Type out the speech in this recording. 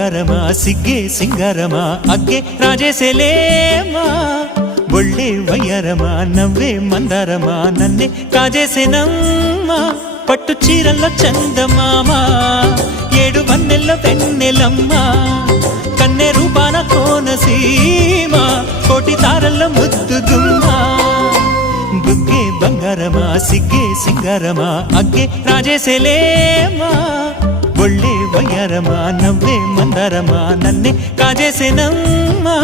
బంగారమా సిగ్గే సింగారమా అగ్గే రాజేసేలేమా ఒళ్ళే వయ్యారమా నవ్వే మందారమా నన్నే కాజేసేనమ్మా పట్టు చీరల్లో చందమామా ఏడు వన్నెల్లో వెన్నెలమ్మా కన్నె రూపాన కోనసీమ కోటి తారల్లో ముద్దుగుమ్మా బుగ్గే బంగారమా సిగ్గే సింగారమా అగ్గే రాజేసేలేమా ఒళ్ళే వయ్యారమా నవ్వే మందారమా నన్నే కాజేసేనమ్మా